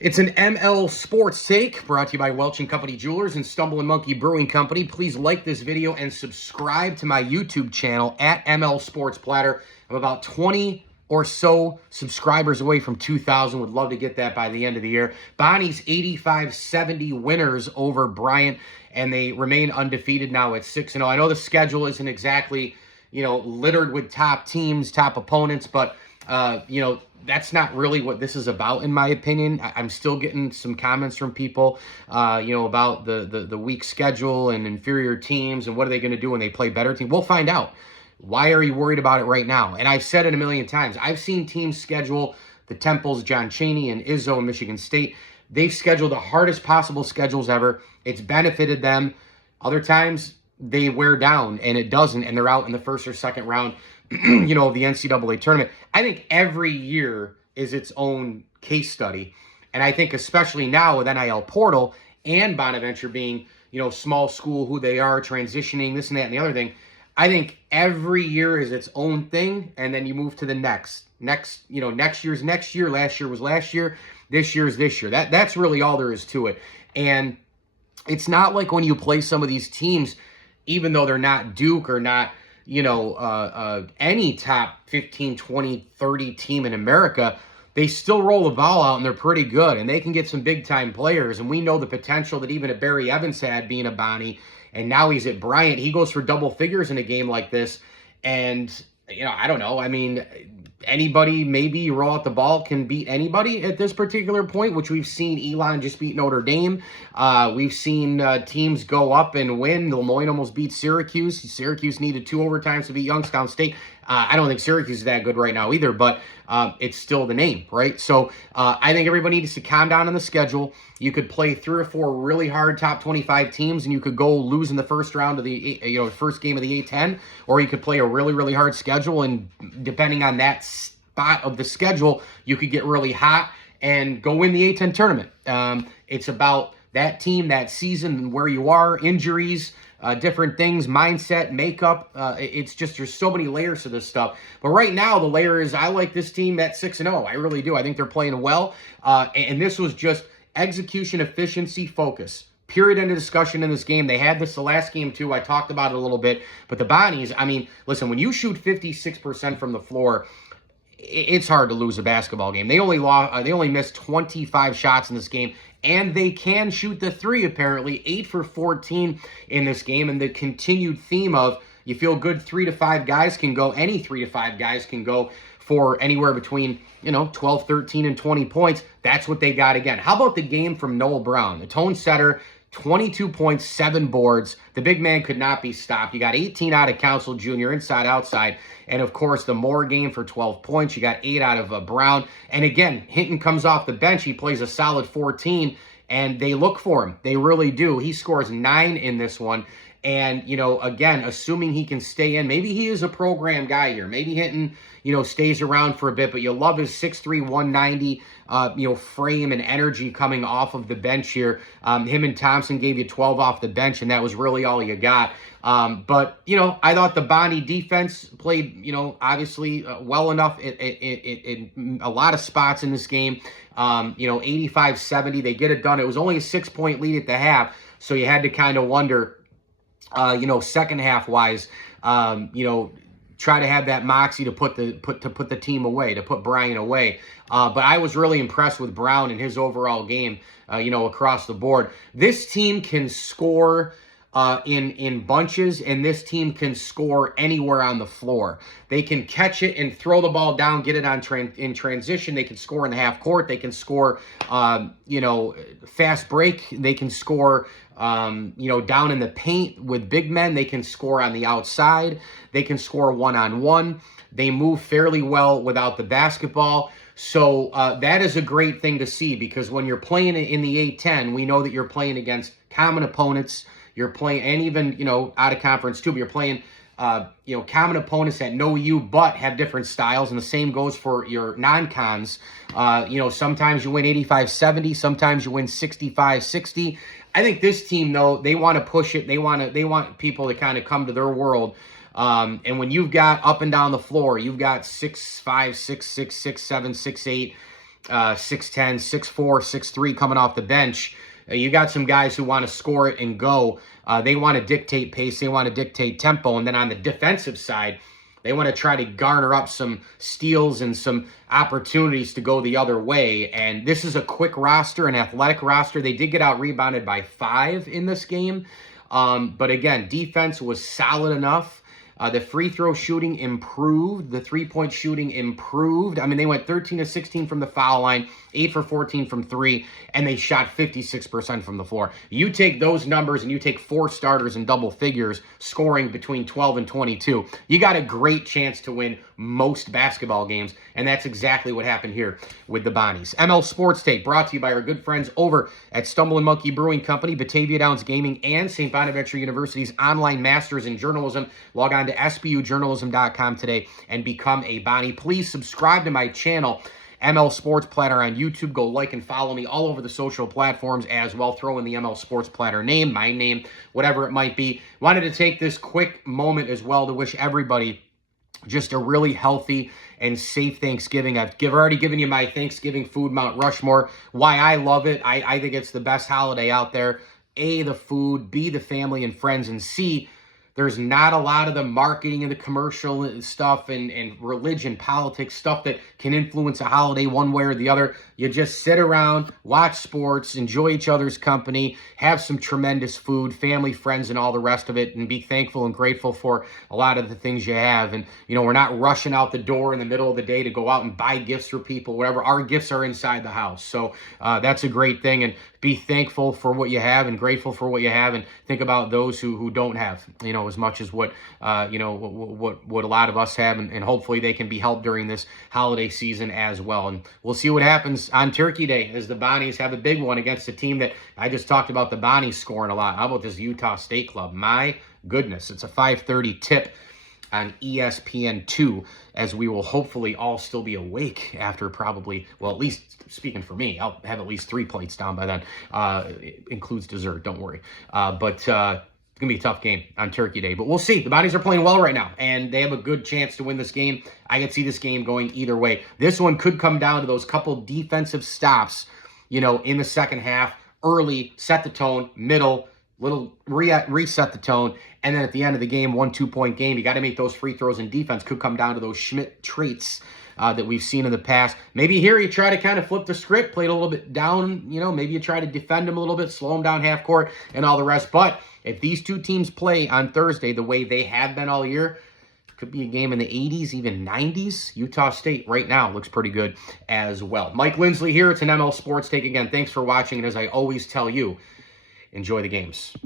It's an ML Sports Take brought to you by Welch & Company Jewelers and Stumble & Monkey Brewing Company. Please like this video and subscribe to my YouTube channel at ML Sports Platter. I'm about 20 or so subscribers away from 2,000. Would love to get that by the end of the year. Bonnie's 85-70 winners over Bryant, and they remain undefeated now at 6-0. I know the schedule isn't exactly, littered with top teams, top opponents, but, that's not really what this is about, in my opinion. I'm still getting some comments from people, about the weak schedule and inferior teams and what are they going to do when they play better teams. We'll find out. Why are you worried about it right now? And I've said it a million times. I've seen teams schedule the Temples, John Chaney, and Izzo in Michigan State. They've scheduled the hardest possible schedules ever. It's benefited them. Other times, they wear down, and it doesn't, and they're out in the first or second round of the NCAA tournament. I think every year is its own case study. And I think especially now with NIL portal and Bonaventure being, small school, who they are, transitioning, this and that and the other thing, I think every year is its own thing, and then you move to the next, next year's next year, last year was last year, this year's this year. That's really all there is to it. And it's not like when you play some of these teams, even though they're not Duke or not, any top 15, 20, 30 team in America, they still roll the ball out and they're pretty good, and they can get some big-time players. And we know the potential that even a Barry Evans had being a Bonnie, and now he's at Bryant. He goes for double figures in a game like this. And, I don't know. I mean, anybody, maybe you roll out the ball, can beat anybody at this particular point, which we've seen Elon just beat Notre Dame. We've seen teams go up and win. Lemoyne almost beat Syracuse. Syracuse needed 2 overtimes to beat Youngstown State. I don't think Syracuse is that good right now either, but it's still the name, right? So I think everybody needs to calm down on the schedule. You could play 3 or 4 really hard top 25 teams, and you could go lose in the first round of the, first game of the A10, or you could play a really, really hard schedule, and depending on that spot of the schedule, you could get really hot and go win the A10 tournament. It's about that team, that season, and where you are, injuries, different things, mindset, makeup. It's just, there's so many layers to this stuff. But right now, the layer is, I like this team at 6-0. I really do. I think they're playing well. And this was just execution, efficiency, focus. Period, end of discussion in this game. They had this the last game too. I talked about it a little bit. But the Bonnies, I mean, listen, when you shoot 56% from the floor, it's hard to lose a basketball game. They only missed 25 shots in this game, and they can shoot the 3, apparently, 8 for 14 in this game. And the continued theme of, you feel good, 3 to 5 guys can go, any 3 to 5 guys can go for anywhere between, 12, 13, and 20 points. That's what they got again. How about the game from Noel Brown, the tone setter? 22 points, 7 boards. The big man could not be stopped. You got 18 out of Council Jr., inside, outside. And, of course, the Moore game for 12 points. You got 8 out of Brown. And, again, Hinton comes off the bench. He plays a solid 14, and they look for him. They really do. He scores 9 in this one. And, again, assuming he can stay in, maybe he is a program guy here. Maybe Hinton, stays around for a bit, but you love his 6'3", 190, frame and energy coming off of the bench here. Him and Thompson gave you 12 off the bench, and that was really all you got. But, I thought the Bonnie defense played, obviously well enough in a lot of spots in this game. 85-70, they get it done. It was only a 6-point lead at the half, so you had to kind of wonder, second half wise, try to have that moxie to put the team away, to put Bryant away. But I was really impressed with Brown and his overall game, across the board. This team can score in bunches, and this team can score anywhere on the floor. They can catch it and throw the ball down, get it on in transition. They can score in the half court. They can score, fast break. They can score, down in the paint with big men. They can score on the outside. They can score one-on-one. They move fairly well without the basketball. So that is a great thing to see, because when you're playing in the A10, we know that you're playing against common opponents. You're playing, and even, out of conference too, but you're playing, common opponents that know you but have different styles, and the same goes for your non-cons. Sometimes you win 85-70, sometimes you win 65-60. I think this team, though, they want to push it. They want people to kind of come to their world. And when you've got up and down the floor, you've got 6'5", 6'6", 6'7", 6'8", 6'10", 6'4", 6'3", coming off the bench. You got some guys who want to score it and go. They want to dictate pace. They want to dictate tempo. And then on the defensive side, they want to try to garner up some steals and some opportunities to go the other way. And this is a quick roster, an athletic roster. They did get out-rebounded by 5 in this game. But again, defense was solid enough. The free throw shooting improved. The three-point shooting improved. I mean, they went 13 of 16 from the foul line, 8 for 14 from 3, and they shot 56% from the floor. You take those numbers and you take 4 starters in double figures, scoring between 12 and 22. You got a great chance to win most basketball games, and that's exactly what happened here with the Bonnies. ML Sports Take brought to you by our good friends over at Stumbling Monkey Brewing Company, Batavia Downs Gaming, and St. Bonaventure University's online masters in journalism. Log on to sbujournalism.com today and become a Bonnie. Please subscribe to my channel, ML Sports Platter, on YouTube. Go like and follow me all over the social platforms as well. Throw in the ML Sports Platter name, my name, whatever it might be. Wanted to take this quick moment as well to wish everybody just a really healthy and safe Thanksgiving. I've already given you my Thanksgiving food, Mount Rushmore, why I love it. I think it's the best holiday out there. A, the food, B, the family and friends, and C, there's not a lot of the marketing and the commercial stuff and religion, politics, stuff that can influence a holiday one way or the other. You just sit around, watch sports, enjoy each other's company, have some tremendous food, family, friends, and all the rest of it, and be thankful and grateful for a lot of the things you have. And, you know, we're not rushing out the door in the middle of the day to go out and buy gifts for people, whatever. Our gifts are inside the house. So that's a great thing. And be thankful for what you have and grateful for what you have, and think about those who don't have, you know, as much as what, you know, what a lot of us have, and hopefully they can be helped during this holiday season as well. And we'll see what happens on Turkey Day as the Bonnies have a big one against a team that I just talked about, the Bonnies scoring a lot. How about this Utah State club? My goodness, it's a 5:30 tip on ESPN2, as we will hopefully all still be awake after probably, well, at least speaking for me, I'll have at least 3 plates down by then. It includes dessert, don't worry. But it's going to be a tough game on Turkey Day. But we'll see. The Bonnies are playing well right now, and they have a good chance to win this game. I can see this game going either way. This one could come down to those couple defensive stops, you know, in the second half, early, set the tone, middle, little reset the tone, and then at the end of the game, 1-2 point game, you got to make those free throws, and defense could come down to those Schmidt traits that we've seen in the past. Maybe here you try to kind of flip the script, play it a little bit down, you know, maybe you try to defend them a little bit, slow them down half court and all the rest. But if these two teams play on Thursday the way they have been all year, it could be a game in the 80s, even 90s. Utah State right now looks pretty good as well. Mike Lindsley here. It's an ML Sports Take. Again, thanks for watching, and as I always tell you, enjoy the games.